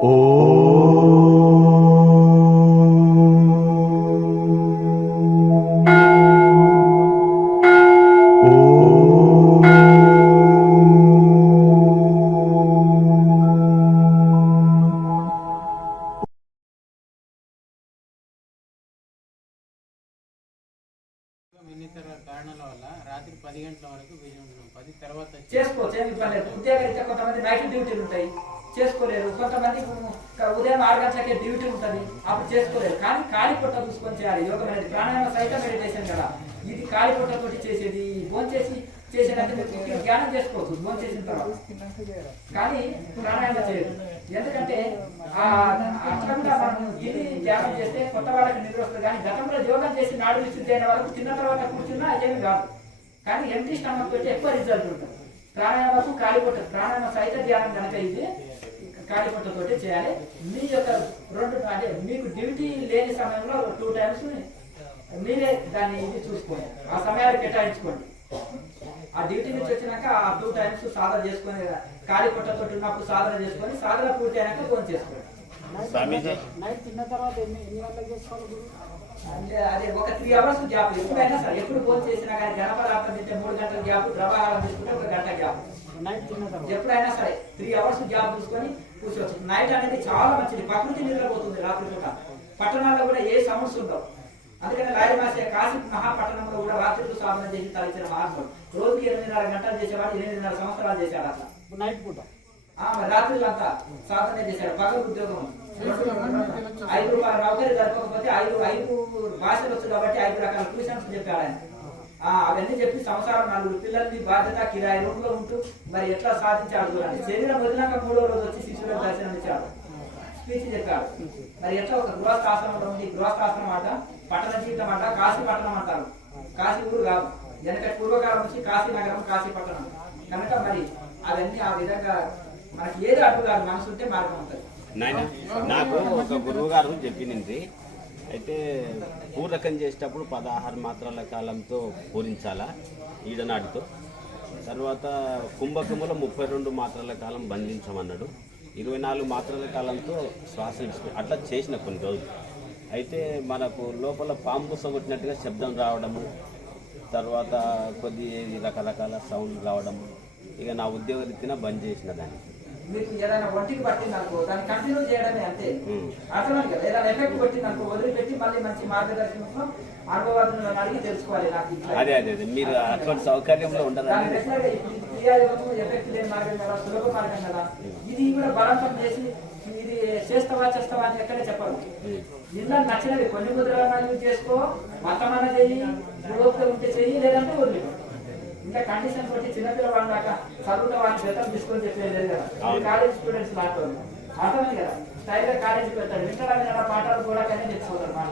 కారణాల వల్ల రాత్రి 10 గంటల వరకు 10 తర్వాత చేసుకోవచ్చు. ఏమి ఇబ్బంది లేదు. ఉద్యోగరీత్యా కొంతమంది నైట్ డ్యూటీలు ఉంటాయి, చేసుకోలేరు. కొంతమంది ఉదయం 6 గంటలకే డ్యూటీ ఉంటుంది, అప్పుడు చేసుకోలేరు. కానీ ఖాళీ పొట్ట చూసుకొని చేయాలి. యోగం అనేది ప్రాణాయామ సైతం మెడిటేషన్ కదా. ఇది ఖాళీ పొట్టతోటి చేసేది. భోంచేసి చేసేదంటే మీరు ధ్యానం చేసుకోవచ్చు భోంచేసిన తర్వాత, కానీ ప్రాణాయామం చేయదు. ఎందుకంటే అట్లా మనం ఇది ధ్యానం చేస్తే కొత్త వాళ్ళకి నిద్ర వస్తుంది. కానీ గతంలో యోగం చేసి నాడు విశుద్ధి అయిన వాళ్ళకు తిన్న తర్వాత కూర్చున్నా అదేమి కాదు. కానీ ఎంటీ స్టమక్ తోటి ఎక్కువ రిజల్ట్ ఉంటుంది. ప్రాణాయామకు కాలిపొట్ట ప్రాణాయామ సహిత ధ్యానం కనుక ఇది కాలిపొట్టతోటి చేయాలి. మీ యొక్క అంటే మీకు డ్యూటీ లేని సమయంలో 2 టైమ్స్ మీరే దాన్ని ఇది చూసుకోండి, ఆ సమయాలు కేటాయించుకోండి. ఆ డ్యూటీ నుంచి వచ్చినాక ఆ 2 టైమ్స్ సాధన చేసుకొని కాలిపొట్టతో ఉన్నప్పుడు సాధన చేసుకొని సాధన పూర్తి అయినాక ఫోన్ చేసుకోండి. అంటే అదే ఒక 3 అవర్స్ గ్యాప్ ఎప్పుడైనా సరే, ఎప్పుడు ఫోన్ చేసినా కానీ గణపదార్థం తింటే 3 గంటల గ్యాప్, ద్రవాహారం తీసుకుంటే 1 గంట గ్యాప్, ఎప్పుడైనా సరే 3 అవర్స్ గ్యాప్ చూసుకొని కూర్చోవచ్చు. నైట్ అనేది చాలా మంచిది, ప్రకృతి నిద్రపోతుంది రాత్రి పూట. పట్టణాల్లో కూడా ఏ సమస్య ఉండవు. అందుకని లాయమాసే కాశీ మహాపట్టణంలో కూడా రాత్రితో సాధన చేసి తలచిన మహాత్ముడు రోజుకి 8.5 గంటలు చేసేవాడు, 8.5 సంవత్సరాలు చేశాడు. అట్లా నైట్ పూట రాత్రులంతా సాధన చేశాడు. పగలు ఉద్యోగం 5 రూపాయలు నౌకరీ జరపకపోతే 5 భాషలు వచ్చు కాబట్టి 5 రకాల ట్యూషన్స్ చెప్పాడు ఆయన. అవన్నీ చెప్పి సంవత్సరం 4 పిల్లల్ని బాధ్యత కిరాయి రూమ్ లో ఉంటూ మరి ఎట్లా సాధించాడు చూడండి. శరీరం వదిలినాక 3వ రోజు వచ్చి శిష్యులకు దర్శనం ఇచ్చాడు, స్పీచ్ చెప్పాడు. మరి ఎట్లా ఒక గృహస్థాశ్రమంలో ఉంది. గృహస్థాశ్రమం అంట, పట్టణ జీవితం అంట, కాశీ పట్టణం అంటారు. కాశీ ఊరు కాదు, వెనక పూర్వకాలం నుంచి కాశీ నగరం, కాశీ పట్టణం కనుక మరి అవన్నీ ఆ విధంగా మనకి ఏది అడ్డు కాదు, మనసు ఉంటే మార్గం ఉంటుంది. నాకు ఒక గురువు గారు చెప్పింది అయితే పూరకం చేసేటప్పుడు 16 మాత్రల కాలంతో పూరించాలా ఈడనాటితో, తర్వాత కుంభకములో 32 మాత్రల కాలం బంధించమన్నాడు, 24 మాత్రల కాలంతో శ్వాస అట్లా చేసిన కొన్ని రోజులు. అయితే మనకు లోపల పాము కొట్టినట్టుగా శబ్దం రావడము, తర్వాత కొద్ది రకరకాల సౌండ్ రావడము, ఇక నా ఉద్యోగరీత్యా బంద్ చేసిన దాన్ని. మీకు ఏదైనా ఒంటికి పట్టింది అనుకో దాన్ని కంటిన్యూ చేయడమే అంతే, అర్థమైంది కదా. ఏదైనా ఎఫెక్ట్ పట్టింది అనుకో వదిలిపెట్టి మళ్ళీ మంచి మార్గదర్శనంలో అనుభవాలను అడిగి తెలుసుకోవాలి. నాకు అదే మీరు అటువంటి సౌకర్యంలో ఉండదు. ఎఫెక్ట్ లేని మార్గం కదా, సులభ మార్గం కదా. ఇది కూడా బలవంతం చేసి ఇది చేస్తావా అని ఎక్కడే చెప్పాలి. నిన్న నచ్చినవి కొన్ని ముద్రలు యూజ్ చేసుకో, మతమన్న చెయ్యి, ఓపిక ఉంటే చెయ్యి, లేదంటే వదిలి. ఇంకా కండిషన్ బట్టి చిన్నపిల్లవాడు దాకా చదువుతా వాళ్ళని బెత్తం తీసుకొని చెప్పేది లేదు కదా. కాలేజ్ స్టూడెంట్స్ లాంటి అర్థమైంది కదా. స్టైల్ గా కాలేజీకి వెళ్తాడు, వింటాడని కదా, పాఠాలు కూడా కానీ తెచ్చుకోతారు మాట.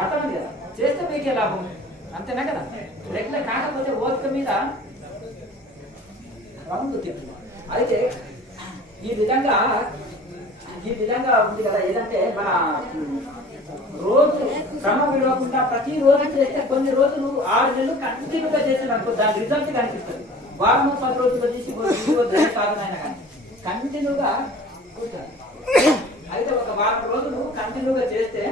అర్థమైంది కదా. చేస్తే మీకే లాభం, అంతేనా కదా. రెగ్యులర్ కాకపోతే ఓపిక మీద రౌండ్ తిప్పు. అయితే ఈ విధంగా ఉంది కదా. ఏదంటే మన రోజు క్రమం విడవకుండా ప్రతి రోజు చేస్తే కొన్ని రోజులు 6 నెలలు కంటిన్యూగా చేసిన అనుకో దాని రిజల్ట్ కనిపిస్తుంది. వారం 10 రోజులు చేసి సాధన అయినా కానీ కంటిన్యూగా అయితే ఒక వారం రోజులు కంటిన్యూగా చేస్తే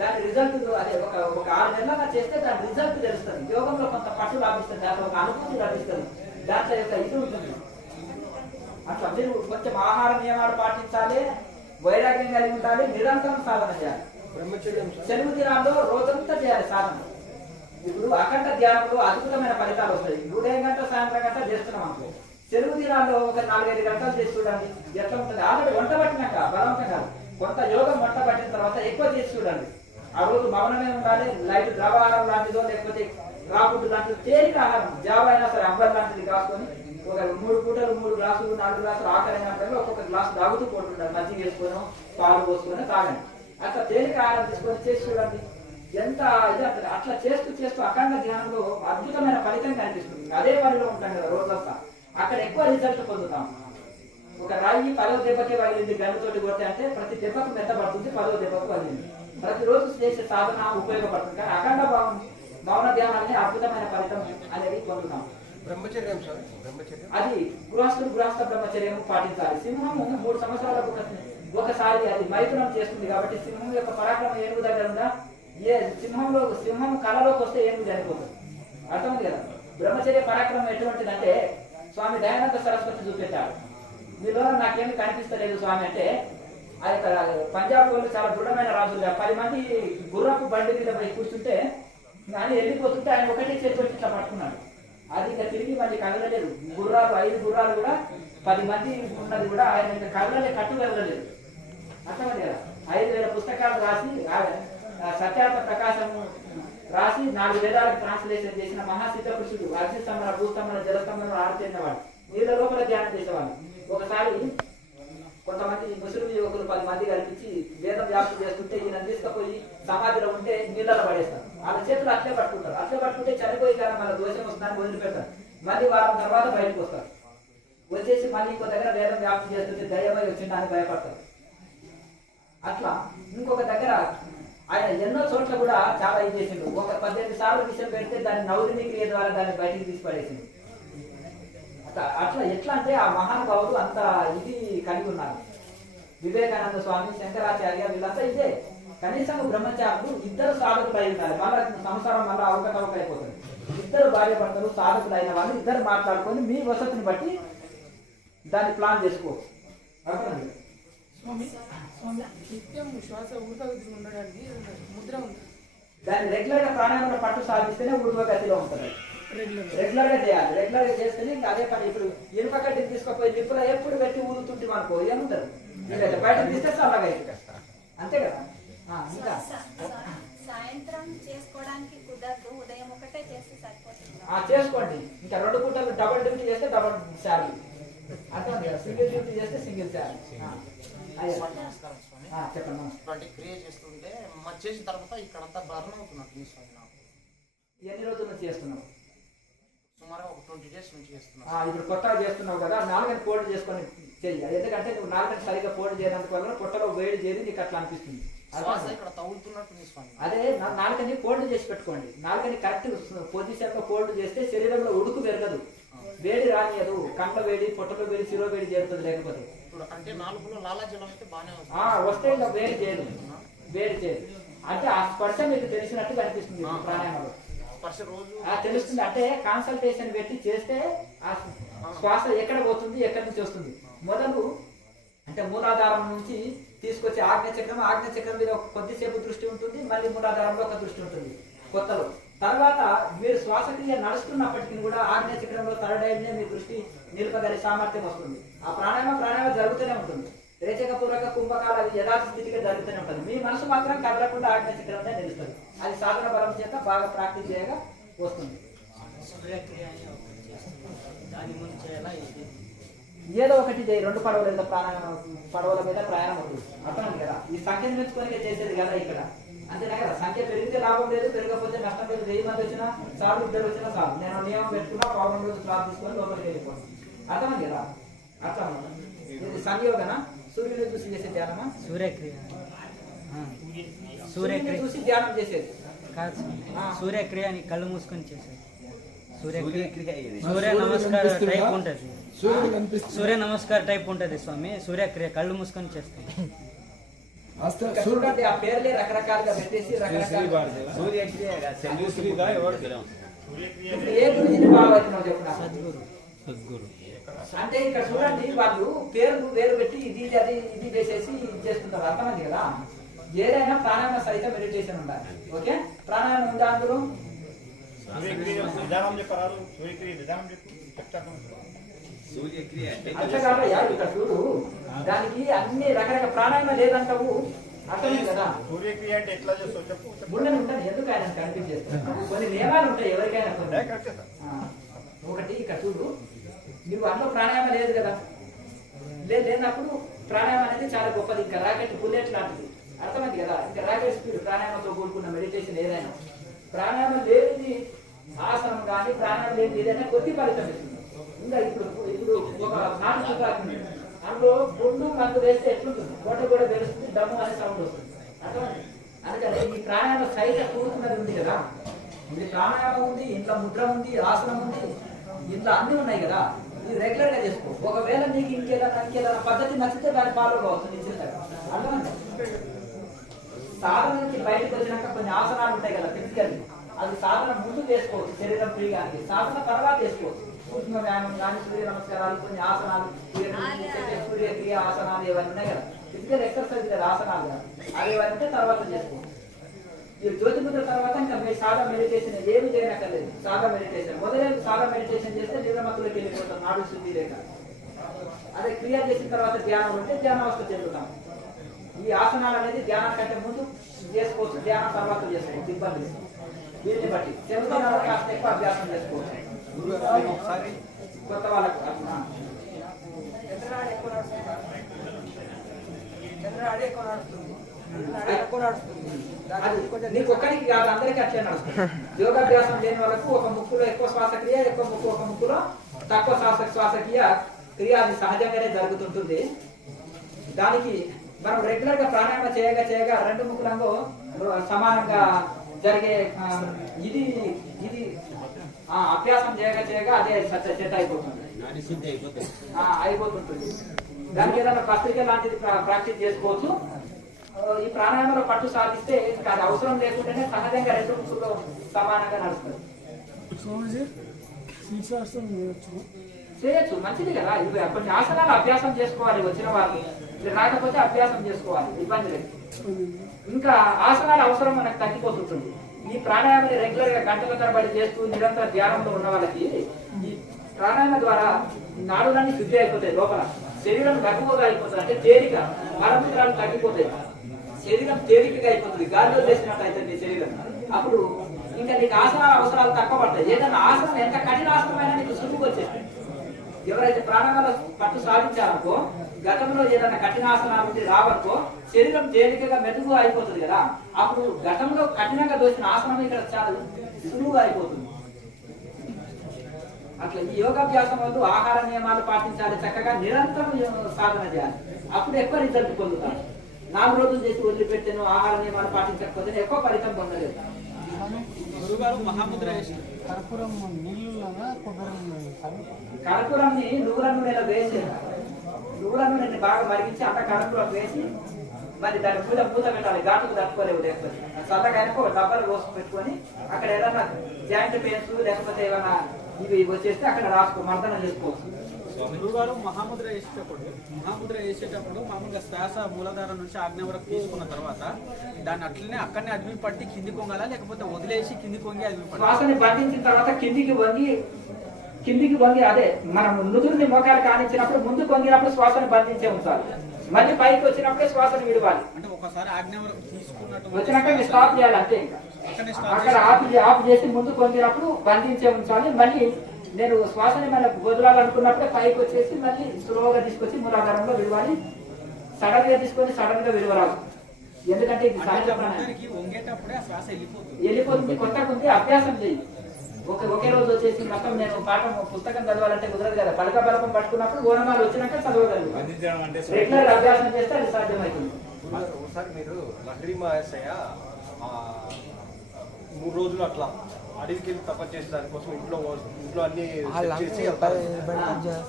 దాని రిజల్ట్ అదే ఒక 6 నెలలుగా చేస్తే దాని రిజల్ట్ తెలుస్తుంది. యోగంలో కొంత పట్టు లాభిస్తుంది, దాంట్లో ఒక అనుభూతి లభిస్తుంది, దాంట్లో యొక్క ఇది ఉంటుంది. అట్లా మీరు కొంచెం ఆహార నియమాలు పాటించాలి, వైరాగ్యం కలిగి ఉండాలి, నిరంతరం సాధన చేయాలి. సెలవు దినాల్లో రోజంతా చేయాలి సాధన. ఇప్పుడు అఖండ ధ్యానంలో అద్భుతమైన ఫలితాలు వస్తాయి. ఉదయం గంట సాయంత్రం గంట చేస్తున్నాం అనుకో, సెలవు దినాల్లో ఒక 4-5 గంటలు చేసి చూడండి ఎట్లా ఉంటుంది. ఆల్రెడీ వంట పట్టినాక బలవంతం కాదు, కొంత యోగం వంట పట్టిన తర్వాత ఎక్కువ చేసి చూడండి. ఆ రోజు మౌనమే ఉండాలి. లైట్ ద్రవాహారం లాంటిదో లేకపోతే రాపుడు లాంటిది తేలిక ఆహారం, జావ అయినా సరే అంబర్ లాంటిది కాసుకొని ఒక 3 పూటలు 3 గ్లాసులు 4 గ్లాసులు ఆకలి అయినప్పుడు ఒక్కొక్క గ్లాసు తాగుతూ పోతుంటారు. మజ్జిగ వేసుకొని పాలు పోసుకొని తాగండి. అట్లా తేలిక ఆహారం తీసుకొని చేసి చూడండి ఎంత ఇది. అట్లా చేస్తూ అఖండ ధ్యానంలో అద్భుతమైన ఫలితం కనిపిస్తుంది. అదే పనిలో ఉంటాం కదా రోజంతా, అక్కడ ఎక్కువ రిజల్ట్ పొందుతాం. ఒక రాయి 10వ దెబ్బకే వదిలింది గన్నుతోటి కొడితే అంటే ప్రతి దెబ్బకు మెత్తబడుతుంది, 10వ దెబ్బకు వదిలింది. ప్రతిరోజు చేసే సాధన ఉపయోగపడుతుంది. కానీ అఖండ మౌన ధ్యానాన్ని అద్భుతమైన ఫలితం అనేది పొందుతాం. బ్రహ్మచర్యం అది గృహస్థ బ్రహ్మచర్యం పాటించాలి. సింహము 3 సంవత్సరాలకు ఒకసారి అది మైథునం చేస్తుంది కాబట్టి సింహం యొక్క పరాక్రమం ఏనుగు దగ్గర ఉందా, ఏ సింహం కళలోకి వస్తే ఏనుగు చనిపోతుంది. అర్థమైంది కదా. బ్రహ్మచర్య పరాక్రమం ఎటువంటిదంటే స్వామి దయానంద సరస్వతి చూపెట్టారు. మీలో నాకేమి కనిపిస్తలేదు స్వామి అంటే, ఆ యొక్క పంజాబ్ వాళ్ళు చాలా దృఢమైన రాజులు, 10 మంది గుర్రపు బండి మీద పోయి కూర్చుంటే ఆయన వెళ్ళిపోతుంటే ఆయన ఒకటే చేతి వచ్చి ఇట్లా పట్టుకున్నాడు. అది ఇంకా తిరిగి మళ్ళీ కదలలేదు. 5 గుర్రాలు కూడా 10 మంది ఉన్నది కూడా ఆయన ఇంకా కదలలే, కట్టు వెళ్ళలేదు. అర్థమైంది కదా. 5000 పుస్తకాలు రాసి సత్యార్థ ప్రకాశము రాసి 4 వేదాలకు ట్రాన్స్లేషన్ చేసిన మహాసిద్ధ పురుషుడు, అగ్నిస్తంభన, భూస్తంభన, జలస్తంభన ఆడుతున్నవాడు, నీళ్ళ లోపల ధ్యానం చేసేవాడు. ఒకసారి కొంతమంది ముస్లిం యువకులు 10 మంది కల్పించి వేదం వ్యాప్తి చేస్తుంటే ఈయన తీసుకుపోయి సమాధిలో ఉంటే నీళ్ళలో పడేస్తారు. వాళ్ళ చేతులు అట్లే పట్టుకుంటారు. అట్లే పట్టుకుంటే చనిపోయి కానీ మళ్ళీ దోషం వస్తుందని వదిలిపెడతారు. మళ్ళీ వారం తర్వాత బయటకు వస్తారు. వచ్చేసి మళ్ళీ ఇంకో దగ్గర వేదం వ్యాప్తి చేస్తుంటే దయ్యమై వచ్చిందని భయపడతారు. అట్లా ఇంకొక దగ్గర ఆయన ఎన్నో చోట్ల కూడా చాలా ఇది చేసిండు. ఒక 18 సార్లు విషయం పెడితే దాన్ని నౌరిని క్రియ ద్వారా దాన్ని బయటికి తీసి పడేసింది. అట్లా ఎట్లా అంటే ఆ మహానుభావులు అంత ఇది కలిగి ఉన్నారు. వివేకానంద స్వామి, శంకరాచార్య వీళ్ళంతా ఇదే. కనీసం బ్రహ్మచారులు 2 సాధకులు అయి ఉండాలి. మళ్ళీ సంసారం మళ్ళీ అవకతవక అయిపోతుంది. 2 భార్య భర్తలు సాధకులు అయిన వాళ్ళు 2 మాట్లాడుకొని మీ వసతిని బట్టి దాన్ని ప్లాన్ చేసుకోవచ్చు. అర్థమైంది. దాన్ని రెగ్యులర్ గా ప్రాణాయామంలో పట్టు సాధిస్తేనే ఊర్ధ్వగతిలో ఉంటుంది. రెగ్యులర్ గా చేయాలి. రెగ్యులర్ గా చేస్తేనే ఇంకా అదే పని. ఇప్పుడు ఇనుప కడ్డీని తీసుకుపోయి నిప్పులో ఎప్పుడు పెట్టి ఊదుతుంటే మనకు ఏముంటది, బయట తీస్తే చల్లగా అవుతుంది. అంతే కదా. ఇంకా సాయంత్రం చేసుకోవడానికి కుదరదు, ఉదయం ఒకటే చేస్తే సరిపోతుంది. చేసుకోండి. ఇంకా 2 పూటలు డబుల్ డ్యూటీ చేస్తే డబుల్ శాలరీ. అర్థం కదా. సింగిల్ డ్యూటీ చేస్తే సింగిల్ శాలరీ. చెప్పండి. క్రియ చేస్తుంటే చేసిన తర్వాత ఇక్కడంతా బర్న్ అవుతున్నట్టు ఎన్ని రోజుల నుంచి చేస్తున్నావు? సుమారుగా ఒక 20 days నుంచి చేస్తున్నావు. ఇప్పుడు కొత్తగా చేస్తున్నావు కదా, 4 ఫోల్డ్ చేసుకొని చెయ్యాలి. ఎందుకంటే నువ్వు 4 సరిగ్గా ఫోల్డ్ చేయడానికి వల్ల పొట్టలో వేడి చేరి నీకు అట్లా అనిపిస్తుంది. ఇక్కడ తగులుతున్నట్టు స్వామి. అదే 4 ఫోల్డ్ చేసి పెట్టుకోండి. 4 కరెక్ట్ పొజిషన్ లో ఫోల్డ్ చేస్తే శరీరంలో ఉడుకు పెరగదు, వేడి రానియదు. కండ్ల వేడి, పొట్టలో వేడి, శిరో వేడి చేరుతుంది. లేకపోతే అంటే 4లో లాలాజలం అయితే బాగానే వస్తే ఇంకా వేడి చేయదు, వేడి చేయదు. అంటే ఆ స్పర్శ మీకు తెలిసినట్టు కనిపిస్తుంది ప్రాణాయామంలో. తెలుస్తుంది. అంటే కాన్సల్టేషన్ పెట్టి చేస్తే ఆ శ్వాస ఎక్కడ పోతుంది, ఎక్కడి నుంచి వస్తుంది. మొదలు అంటే మూలాధారం నుంచి తీసుకొచ్చి ఆజ్ఞచక్రం మీద కొద్దిసేపు దృష్టి ఉంటుంది, మళ్ళీ మూలాధారంలో ఒక దృష్టి ఉంటుంది కొత్తలో. తర్వాత మీరు శ్వాసక్రియ నడుస్తున్నప్పటికీ కూడా ఆజ్ఞచక్రంలో తరడైనే మీ దృష్టి నిలుపగలిగే సామర్థ్యం వస్తుంది. ఆ ప్రాణాయామ జరుగుతూనే ఉంటుంది. రేచకపూర్వక కుంభకాలు అది యథార్థ స్థితిగా జరుగుతూనే ఉంటుంది. మీ మనసు మాత్రం కదలకుండా ఆజ్ఞచక్రంలో నిలుస్తుంది. అది సాధన బలం చేత బాగా ప్రాక్టీస్ చేయగా వస్తుంది. ఏదో ఒకటి చేయి. 2 పడవల మీద ప్రయాణం అవుతుంది. అర్థమైంది కదా. ఈ సంఖ్యను మెచ్చుకొని చేసేది కదా ఇక్కడ. అంతేనా కదా. సంఖ్య పెరిగితే లాభం లేదు, పెరగకపోతే నష్టం లేదు. 1000 మంది వచ్చినా చాలు, 2 వచ్చినా చాలు. నేను నియమం పెట్టుకున్నా, పౌర్ణం రోజు క్లాస్ తీసుకొని లోపలికి వెళ్ళిపోతాను. అర్థమైంది కదా. అర్థం ఇది సంయోగన. సూర్యుని చూసి చేసే ధ్యానమా? సూర్యక్రియ చూసి ధ్యానం చేసేది కాదు. సూర్యక్రియ అని కళ్ళు మూసుకొని చేసేది. సూర్య నమస్కార టైప్ ఉంటుంది. సూర్య నమస్కార టైప్ ఉంటుంది స్వామి. సూర్యక్రియ కళ్ళు మూసుకొని చేస్తాం. చూడండి, ఆ పేర్లే రకరకాలుగా పెట్టేసి ఏ గురించి బాగా సద్గురు. అంటే ఇక్కడ చూడండి, వాళ్ళు పేర్లు వేరు పెట్టి ఇది అది ఇది వేసేసి ఇది చేస్తుంటారు. అర్థమైంది కదా. ఏదైనా ప్రాణాయామ సహిత మెడిటేషన్ ఉండాలి. ఓకే, ప్రాణాయామం ఉందా అందరూ? అట్లా కాదయ్యా, ఇక్కడ చూడు, దానికి అన్ని రకరకాల ప్రాణాయామం లేదంటావు. అర్థమైంది కదా. గుండెని ఉంటుంది. ఎందుకు ఆయన కనిపించేస్తారు? కొన్ని నియమాలు ఉంటాయి ఎవరికైనా. ఒకటి ఇక్కడ చూడు, నువ్వు అందులో ప్రాణాయామం లేదు కదా. లేనప్పుడు ప్రాణాయామం అనేది చాలా గొప్పది. ఇంకా రాకెట్ బుల్లెట్ లాంటిది. అర్థమైంది కదా. ఇంకా రాకెట్ స్పీడ్ ప్రాణాయామంతో కూడుకున్న మెడిటేషన్ ఏదైనా. ప్రాణాయామం లేనిది ఆసనం కానీ ప్రాణాయామం లేనిది ఏదైనా కొద్ది ఫలితం ఇస్తుంది. ఇంకా ఇప్పుడు ఒక నాటు చుట్టాలు అందులో గుండు మందు వేస్తే ఎట్లుంటుంది, కోట కూడా తెలుస్తుంది, డమ్ము అనే సౌండ్ వస్తుంది. అర్థమైంది. అందుకని ఈ ప్రాణాయామం సైత కూడుకున్నది ఉంది కదా. ఇది ప్రాణాయామం ఉంది, ఇంట్లో ముద్ర ఉంది, ఆసనం ఉంది, ఇంట్లో అన్ని ఉన్నాయి కదా. ఇది రెగ్యులర్ గా చేసుకో. ఒకవేళ నీకు ఇంకేదైనా పద్ధతి నచ్చితే దాన్ని ఫాలో కావచ్చు. అర్థమైందా? సాధన నుంచి బయటకు వచ్చినాక కొన్ని ఆసనాలు ఉంటాయి కదా ఫిజికల్, అది సాధన ముందు చేసుకోవచ్చు శరీరం ఫ్రీగా, సాధన తర్వాత చేసుకోవచ్చు. సూక్ష్మ వ్యాయామం కానీ, సూర్య నమస్కారాలు, కొన్ని ఆసనాలు, సూర్యక్రియ ఆసనాలు ఇవన్నీ ఉన్నాయి కదా, ఫిజికల్ ఎక్సర్సైజ్ కదా ఆసనాలు కదా, అవి ఏమంటే తర్వాత చేసుకోవచ్చు. ఈ జ్యోతిముద్ర తర్వాత ఇంకా మీరు సాదా మెడిటేషన్ ఏమి చేయనక్కర్లేదు. సాదా మెడిటేషన్ మొదలై సాదా మెడిటేషన్ చేస్తే నిద్రమత్తులోకి వెళ్ళిపోతాం, నాడు శుద్ధి లేక. అదే క్రియ చేసిన తర్వాత ధ్యానం ఉంటే ధ్యానావస్థ చెందుతాం. ఈ ఆసనాలు అనేది ధ్యానం కంటే ముందు చేసుకోవచ్చు, ధ్యానం తర్వాత చేసుకోవచ్చు, ఇబ్బంది లేదు. వీటిని బట్టి చెబుతున్నారు కాస్త ఎక్కువ అభ్యాసం చేసుకోవచ్చు. కొత్త వాళ్ళకు నీకు ఒక్కరికి కాదు, అందరికీ అట్లే నడుస్తుంది. యోగాభ్యాసం లేని వాళ్ళకు ఒక ముక్కులో ఎక్కువ శ్వాసక్రియ, ఒక ముక్కులో తక్కువ శ్వాసక్రియ అది సహజంగానే జరుగుతుంటుంది. దానికి మనం రెగ్యులర్ గా ప్రాణాయామం చేయగా రెండు ముక్కులంలో సమానంగా జరిగే ఇది అభ్యాసం చేయగా అదే సెట్ అయిపోతుంది. దానికి ఏదైనా పత్రిక లాంటిది ప్రాక్టీస్ చేసుకోవచ్చు. ఈ ప్రాణాయామంలో పట్టు సాధిస్తే ఇంకా అది అవసరం లేకుండానే సహజంగా రెండు ముక్కులో సమానంగా నడుస్తుంది. చేయొచ్చు, మంచిది కదా. ఇవి కొన్ని ఆసనాలు అభ్యాసం చేసుకోవాలి వచ్చిన వాళ్ళు, రాకపోతే అభ్యాసం చేసుకోవాలి, ఇబ్బంది లేదు. ఇంకా ఆసనాల అవసరం మనకు తగ్గిపోతుంటుంది. ఈ ప్రాణాయామాన్ని రెగ్యులర్ గా గంటల తరబడి చేస్తూ నిరంతర ధ్యానంలో ఉన్న వాళ్ళకి ఈ ప్రాణాయామం ద్వారా నాడులన్నీ శుద్ధి అయిపోతాయి, లోపల శరీరం గర్భంగా అయిపోతుంది. అంటే తేలిక, మలమూత్రాలు తగ్గిపోతాయి, శరీరం తేలికగా అయిపోతుంది, గాలిలో చేసినట్టు అవుతుంది శరీరం. అప్పుడు ఇంకా నీకు ఆసనాల అవసరాలు తక్కువ పడతాయి. ఏదైనా ఆసనం ఎంత కఠినాసనమైనా నీకు సులువుగా వచ్చేస్తాయి. ఎవరైతే ప్రాణాయామాల పట్టు సాధించారనుకో, గతంలో ఏదైనా కఠినాసనాలు రావనుకో, శరీరం తేలికగా మెదుగు అయిపోతుంది కదా. అప్పుడు గతంలో కఠినంగా దోచిన ఆసనం ఇక్కడ చాలా సులువుగా అయిపోతుంది. అట్లా ఈ యోగాభ్యాసం వల్ల ఆహార నియమాలు పాటించాలి, చక్కగా నిరంతరం సాధన చేయాలి, అప్పుడు ఎక్కువ రిజల్ట్ పొందుతాను. 4 రోజులు చేసి వదిలిపెట్టాను, ఆహార నియమాలు పాటించకపోతే ఎక్కువ ఫలితం పొందలేదు. కర్పూరంని నువ్వుల నూనెలో వేసి, నువ్వుల నూనెని బాగా మరిగించి అంత కర్పూరం వేసి మరి దాని పూత పెట్టాలి, ఘాటుకు తట్టుకోలేవు. లేకపోతే చల్లగా ఒక డబ్బాలు పోసి పెట్టుకొని అక్కడ ఏదైనా జాయింట్ పెయిన్స్ లేకపోతే ఏమైనా ఇవి వచ్చేస్తే అక్కడ మర్దన చేసుకోవచ్చు. గురుగారు మహాముద్ర వేసేటప్పుడు మామూలుగా శ్వాస మూలాధారం నుంచి ఆజ్ఞ వరకు తీసుకున్న తర్వాత దాన్ని అట్లనే అక్కడనే అదిమి పట్టి కింది కొంగాలా, లేకపోతే వదిలేసి కింది కొంగి అదిమి పట్టి శ్వాసని బంధించిన తర్వాత కిందికి వంగి అదే మనం నుదురుని మోకాలు కానించినప్పుడు ముందు కొంగినప్పుడు శ్వాసను బంధించే ఉంచాలి. మళ్ళీ పైకి వచ్చినప్పుడే శ్వాసను విడవాలి. అంటే ఒకసారి ఆజ్ఞ వరకు తీసుకున్నట్టు వచ్చినాక స్టాప్ చేయాలి అంతే. ఇంకా అక్కడ ఆఫ్ చేసి ముందు కొంగినప్పుడు బంధించే ఉంచాలి. మళ్ళీ నేను శ్వాసని మళ్ళీ వదలాలనుకున్నప్పుడే పైకి వచ్చేసి మళ్ళీ స్లోగా తీసుకొచ్చి మూలాధారంలో విడవాలి. సడన్ గా తీసుకొని సడన్ గా విడవరాదు, ఎందుకంటే ఇది సహజ వెళ్ళిపోతుంది. కొత్తగా ఉంది, అభ్యాసం చేయి. ఒకే రోజు వచ్చేసి మొత్తం నేను పాఠం పుస్తకం చదవాలంటే కుదరదు కదా. పలక బలపం పట్టుకున్నప్పుడు ఓనమాలు వచ్చినాక చదవగలరు. రెగ్యులర్ అభ్యాసం చేస్తే అది సాధ్యమవుతుంది. ఒకసారి మీరు లహరి మహేశయ్య 3 రోజులు అట్లా అడవికి వెళ్ళి తపస్సు చేసే దానికోసం ఇంట్లో అన్ని చేసి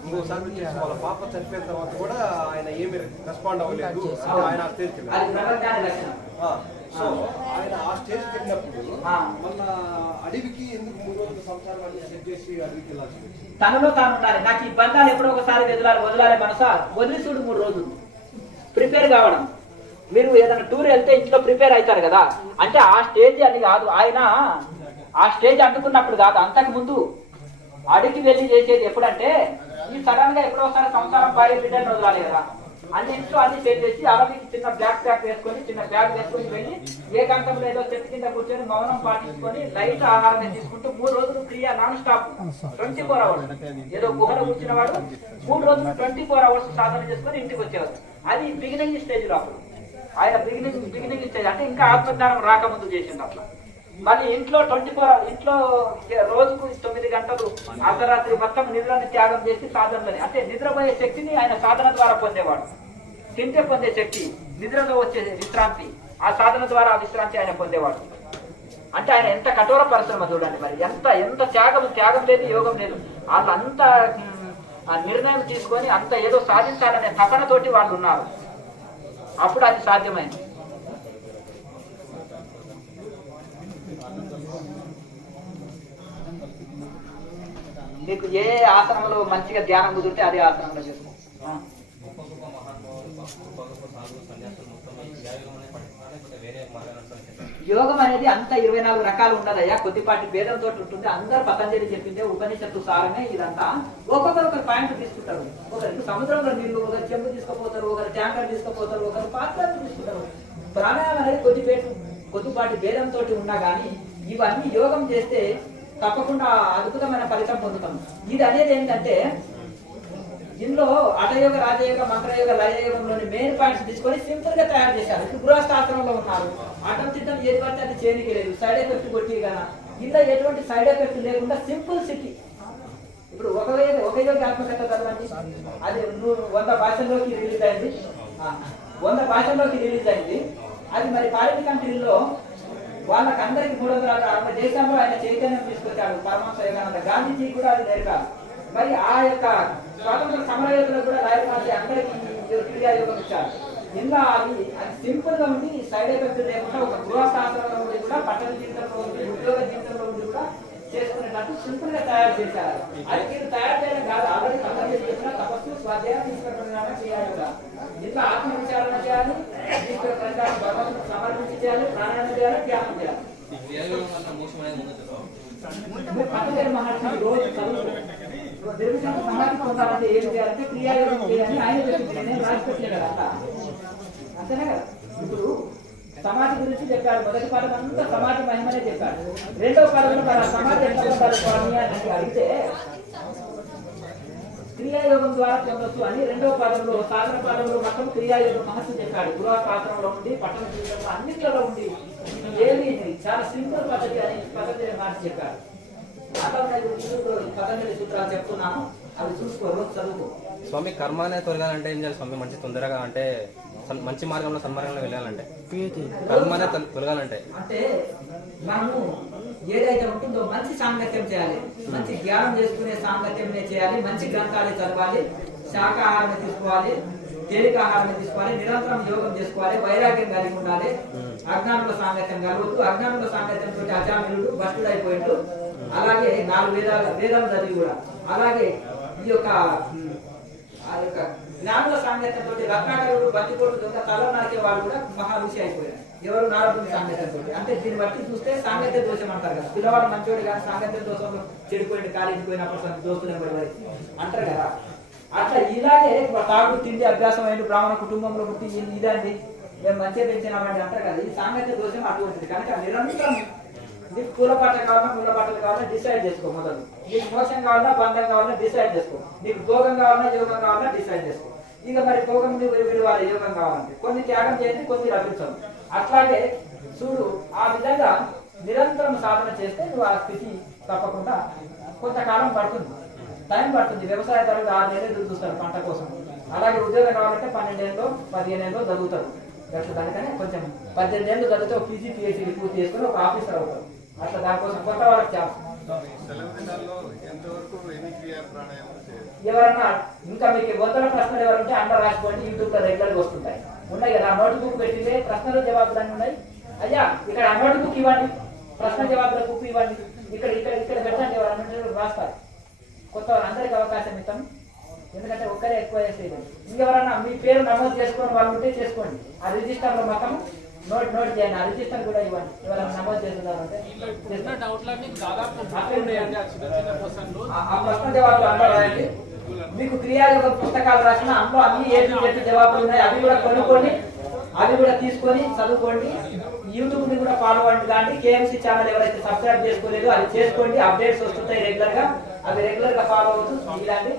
ఇంకోసారి వచ్చేసి వాళ్ళ పాప చనిపోయిన తర్వాత కూడా ఆయన ఏమి రెస్పాండ్ అవ్వలేదు. ఆయన ఆ స్టేజ్కి వెళ్ళారు. సో ఆయన ఆ స్టేజ్కి వెళ్ళినప్పుడు మళ్ళా అడవికి ఎందుకు 3 రోజుల సంవత్సరాలు అన్ని సెట్ చేసి అడవికి వెళ్ళాల్సి తనలో తాను ఉండాలి. నాకు ఈ బంధాలు ఎప్పుడో ఒకసారి వదలాలి మనసా, వదిలి చూడు 3 రోజులు ప్రిపేర్ కావడం. మీరు ఏదైనా టూర్ వెళ్తే ఇంట్లో ప్రిపేర్ అవుతారు కదా, అంటే ఆ స్టేజ్ అని కాదు. ఆయన ఆ స్టేజ్ అందుకున్నప్పుడు కాదు, అంతకు ముందు అడిగి వెళ్ళి చేసేది ఎప్పుడంటే ఈ సడన్ గా ఎప్పుడో ఒకసారి సంసారం పై బిడ్డను వదలాలి కదా. అన్ని ఇంట్లో అన్ని సెట్ చేసి అడవికి చిన్న బ్యాగ్ వేసుకొని వెళ్ళి ఏకాంతంలో ఏదో చెట్టు కింద కూర్చొని మౌనం పాటించుకొని లైట్ ఆహారం తీసుకుంటూ 3 రోజులు క్రియ నాన్ స్టాప్ 24 hours. ఏదో గుహలో కూర్చున్న వాడు 3 రోజులు 24 hours సాధన చేసుకొని ఇంటికి వచ్చేవారు. అది బిగినింగ్ స్టేజ్ లో. అప్పుడు ఆయన బిగినింగ్ స్టేజ్ అంటే ఇంకా ఆత్మజ్ఞానం రాకముందు చేసింది అట్లా. మళ్ళీ ఇంట్లో 24 ఇంట్లో రోజుకు 9 గంటలు అర్ధరాత్రి మొత్తం నిద్రని త్యాగం చేసి సాధనలని, అంటే నిద్రపోయే శక్తిని ఆయన సాధన ద్వారా పొందేవాడు. తింటే పొందే శక్తి, నిద్రలో వచ్చే విశ్రాంతి, ఆ సాధన ద్వారా ఆ విశ్రాంతి ఆయన పొందేవాడు. అంటే ఆయన ఎంత కఠోర పరిశ్రమ చూడండి. మరి ఎంత త్యాగం లేదు, యోగం లేదు. వాళ్ళు అంత నిర్ణయం తీసుకొని అంత ఏదో సాధించాలనే తపనతోటి వాళ్ళు ఉన్నారు. అప్పుడు అది సాధ్యమైంది. మీకు ఏ ఆసనంలో మంచిగా ధ్యానం కుదిరితే అదే ఆసనంలో చేసుకో. యోగం అనేది అంత 24 రకాలు ఉండదయ్యా, కొద్దిపాటి భేదంతో ఉంటుంది. అందరు పతంజలి చెప్పిందే ఉపనిషత్తు సారమే ఇదంతా. ఒక్కొక్కరు పాయింట్ తీసుకుంటారు. ఒకరికి సముద్రంలో నీళ్లు, ఒకరు చెంబు తీసుకుపోతారు, ఒకరు ట్యాంకర్ తీసుకుపోతారు, ఒకరు పాత్రలు తీసుకుంటారు. ప్రాణాయామం అనేది కొద్దిపాటి భేదంతో ఉన్నా కానీ ఇవన్నీ యోగం చేస్తే తప్పకుండా అద్భుతమైన ఫలితం పొందుతాం. ఇది అనేది ఏంటంటే ఇందులో అటయోగ, రాజయోగ, మంత్రయోగ, లయయోగంలోని మెయిన్ పాయింట్స్ తీసుకొని సింపుల్ గా తయారు చేశారు. ఇప్పుడు గృహస్థాశ్రమంలో ఉన్నారు, అటం తిట్టం ఏది పడితే అది చేయనికి లేదు, సైడ్ ఎఫెక్ట్ కొట్టి కదా. ఇందులో ఎటువంటి సైడ్ ఎఫెక్ట్ లేకుండా సింపుల్ సిటీ. ఇప్పుడు ఒక యోగి ఆత్మకథ చదవండి, అది 100 భాషల్లోకి రిలీజ్ అయింది. 100 భాషల్లోకి రిలీజ్ అయింది. అది మరి ఫారిన్ కంట్రీల్లో వాళ్ళకందరికి 360 దేశంలో ఆయన చైతన్యం తీసుకొచ్చాడు. పరమహంస యోగానంద గాంధీజీ కూడా అది నేర్పారు. మరి ఆ యొక్క స్వాతంత్ర సమరయోధులకు కూడా రాయలవాసి అందరికీ క్రియాయోగం ఇచ్చారు. ఇలా అది సింపుల్ గా ఉండి సైడ్ ఎఫెక్ట్ లేకుండా ఒక గృహశాస్త్రంలో ఉండి కూడా, పట్టణ జీవితంలో ఉండి, ఉద్యోగ జీవితంలో ఉండి కూడా చేసుకునేటట్టు సింపుల్ గా తయారు చేశారు. అది మీరు తయారు చేయడం కాదు, ఆల్రెడీ పద్ధతి చేసిన తపస్సు, స్వాధ్యాయం, తీసుకుంటున్నా చేయాలి కదా. ఇట్లా ఆత్మ విచారణ చేయాలి, భగవంతుని సమర్పించి చేయాలి, ప్రాణాయామం చేయాలి, ధ్యానం చేయాలి. పతంజలి మహర్షి రోజు చదువు సమాధి పొందాలంటే ఏం చేయాలంటే క్రియాయోగం చేయాలని ఆయన చెప్పింది, నేను రాసి పెట్టలే కదా అంతా. అంతేనే కదా. ఇప్పుడు సమాధి గురించి చెప్పాడు. మొదటి పాఠం అంతా సమాధి మహిమనే చెప్పాడు. రెండవ పాఠంలో మరి సమాధి ఎట్లా పొందాలి స్వామి అని అడిగితే క్రియాయోగం ద్వారా పొందొచ్చు అని రెండవ పాదంలో, సాధన పాదంలో మొత్తం క్రియాయోగం మహర్షి చెప్పాడు. గృహశాస్త్రంలో ఉండి, పట్టణ జీవితంలో అన్నింటిలో ఉండి ఏది చాలా సింపుల్ పద్ధతి అని పద్ధతి మహర్షి చెప్పాడు. పతంజలి సూత్రాలు చెప్తున్నాను, అవి చూసుకో, రోజు చదువుకో. స్వామి కర్మ అనేది తొలగాలంటే ఏం చేయాలి స్వామి? మంచి తొందరగా అంటే మంచి మార్గంలో, సన్మార్గంలో వెళ్ళాలంటే కర్మ అనేది తొలగాలంటే అంటే మనము ఏదైతే ఉంటుందో మంచి సాంగత్యం చేయాలి, మంచి ధ్యానం చేసుకునే సాంగత్యం చేయాలి, మంచి గ్రంథాలు చదవాలి, శాకాహారం తీసుకోవాలి, తేలికాహారం తీసుకోవాలి, నిరంతరం యోగం చేసుకోవాలి, వైరాగ్యం కలిగి ఉండాలి. అజ్ఞానుల సాంగత్యం కలవద్దు. అజ్ఞానుల సాంగత్యంతో అజామిలుడు భ్రష్టుడైపోయిండు. అలాగే 4 వేదాలు చదివి కూడా, అలాగే ఈ యొక్క జ్ఞానుల సాంగత్యంతో రత్నాకరుడు, బంతికోటు దొంగ, తల నరికే వాళ్ళు కూడా మహా ఋషి అయిపోయారు. ఎవరు? నారదుని సాంగత్యంతో. అంటే దీన్ని బట్టి చూస్తే సాంగత్య దోషం అంటారు కదా. పిల్లవాడు మంచివాడు కానీ సాంగత్య దోషంలో చెడిపోయింది, కాలేజీకి పోయినప్పుడు దోస్తులు ఎవరి అంటారు కదా. అట్లా ఇలాగే తాగుడు, తిండి అభ్యాసం అయిన బ్రాహ్మణ కుటుంబంలో పుట్టి ఇదండి మేము మంచిగా పెంచినామండి అంటారు కదా. ఈ సాంగత్య దోషం అటువంటిది. కనుక నిరంతరం నీకు పూల బట్టలు కావాలా, పూల బట్టలు కావాలా డిసైడ్ చేసుకో. మొదలు నీకు మోసం కావాలా, బంధం కావాలా డిసైడ్ చేసుకో. నీకు భోగం కావాలా, యోగం కావాలా డిసైడ్ చేసుకో. ఇక మరి భోగం విడవాలి, యోగం కావాలంటే కొన్ని త్యాగం చేయండి, కొన్ని లభించవు. అట్లాగే చూడు, ఆ విధంగా నిరంతరం సాధన చేస్తే నువ్వు ఆ స్థితి తప్పకుండా కొంతకాలం పడుతుంది, టైం పడుతుంది. వ్యవసాయదారులు 6 నెలలు ఎదురు చూస్తారు పంట కోసం. అలాగే ఉద్యోగం కావాలంటే 12 ఏళ్ళు 15 ఏళ్ళు చదువుతారు. దానికనే కొంచెం 18 ఏళ్ళు చదివితే పీజీ పిహెచ్డీ పూర్తి చేసుకుని ఒక ఆఫీసర్ అవుతారు. అట్లా దానికోసం కొత్త వాళ్ళకి ఛాన్స్. ఎవరన్నా ఇంకా మీకు 100 ప్రశ్నలు ఎవరంటే అందరూ రాసుకోండి, యూట్యూబ్ లో రెగ్యులర్ గా వస్తుంటాయి. ఉన్నాయి కదా, నోట్ బుక్ పెట్టితే ప్రశ్నలు జవాబులు అన్నీ ఉన్నాయి. అయ్యా ఇక్కడ నోట్ బుక్ ఇవ్వండి, ప్రశ్న జవాబుల బుక్ ఇవ్వండి, ఇక్కడ ఇక్కడ ఇక్కడ పెట్టండి. ఎవరన్నా రాస్తారు. కొత్త వాళ్ళందరికీ అవకాశం ఇస్తాం, ఎందుకంటే ఒక్కరే ఎక్కువ చేసేది. ఇంకెవరన్నా మీ పేరు నమోదు చేసుకొని వాళ్ళు ఉంటే చేసుకోండి. ఆ రిజిస్టర్ లో మొత్తం నోట్ చేయండి. ఆ రిజిస్టర్ కూడా ఇవ్వండి. ఎవరైనా నమోదు చేస్తున్నారంటే ఆ ప్రశ్న జవాబులు అందరూ రాయండి. మీకు క్రియాయోగ పుస్తకాలు రాసిన అందులో అన్ని ఏడు జవాబులు ఉన్నాయి. అవి కూడా కొనుక్కోండి, అవి కూడా తీసుకొని చదువుకోండి. యూట్యూబ్ ని కూడా ఫాలో అవ్వండి. కానీ కేఎంసీ ఛానల్ ఎవరైతే సబ్స్క్రైబ్ చేసుకోలేదో అది చేసుకోండి. అప్డేట్స్ వస్తుంటాయి రెగ్యులర్ గా, అవి రెగ్యులర్ గా ఫాలో అవుతూ ఇలాంటి